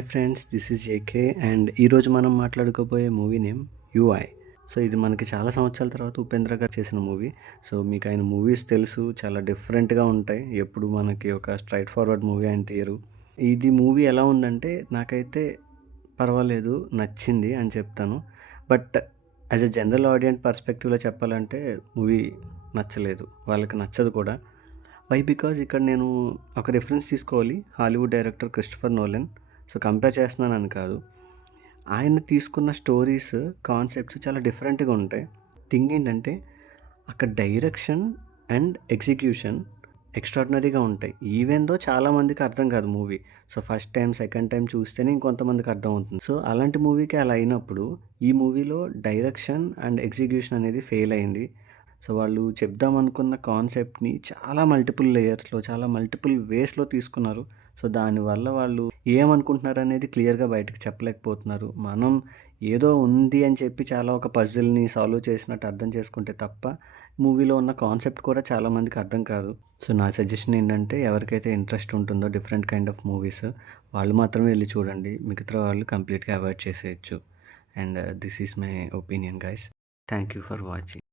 Hi friends, this is JK and ఈరోజు మనం మాట్లాడుకోబోయే movie name UI. So ఇది మనకి చాలా సంవత్సరాల తర్వాత ఉపేంద్ర గారు చేసిన మూవీ. సో మీకు ఆయన మూవీస్ తెలుసు, చాలా డిఫరెంట్గా ఉంటాయి. ఎప్పుడు మనకి ఒక స్ట్రైట్ ఫార్వర్డ్ మూవీ ఆయన తీయరు. ఇది మూవీ ఎలా ఉందంటే నాకైతే పర్వాలేదు, నచ్చింది అని చెప్తాను. But as a general audience పర్స్పెక్టివ్లో చెప్పాలంటే మూవీ నచ్చలేదు, వాళ్ళకి నచ్చదు కూడా. వై బికాజ్ ఇక్కడ నేను ఒక రిఫరెన్స్ తీసుకోవాలి, Hollywood director Christopher Nolan. So compare చేస్తున్నానని కాదు, ఆయన తీసుకున్న స్టోరీస్ కాన్సెప్ట్స్ చాలా డిఫరెంట్గా ఉంటాయి. థింగ్ ఏంటంటే అక్కడ డైరెక్షన్ అండ్ ఎగ్జిక్యూషన్ ఎక్స్ట్రాడినరీగా ఉంటాయి. ఈవెన్ దో చాలామందికి అర్థం కాదు movie. So first time second time చూస్తేనే ఇంకొంతమందికి అర్థం అవుతుంది. సో అలాంటి మూవీకి అలా అయినప్పుడు ఈ మూవీలో డైరెక్షన్ అండ్ ఎగ్జిక్యూషన్ అనేది ఫెయిల్ అయింది. సో వాళ్ళు చెప్దాం అనుకున్న కాన్సెప్ట్ని చాలా మల్టిపుల్ లేయర్స్లో, చాలా మల్టిపుల్ వేస్లో తీసుకున్నారు. సో దానివల్ల వాళ్ళు ఏమనుకుంటున్నారు అనేది క్లియర్గా బయటకు చెప్పలేకపోతున్నారు. మనం ఏదో ఉంది అని చెప్పి చాలా ఒక పజిల్ని సాల్వ్ చేసినట్టు అర్థం చేసుకుంటే తప్ప మూవీలో ఉన్న కాన్సెప్ట్ కూడా చాలామందికి అర్థం కాదు. సో నా సజెషన్ ఏంటంటే ఎవరికైతే ఇంట్రెస్ట్ ఉంటుందో డిఫరెంట్ కైండ్ ఆఫ్ మూవీస్, వాళ్ళు మాత్రమే వెళ్ళి చూడండి. మిగతా వాళ్ళు కంప్లీట్గా అవాయిడ్ చేసేయచ్చు. And this is my opinion guys. Thank you for watching.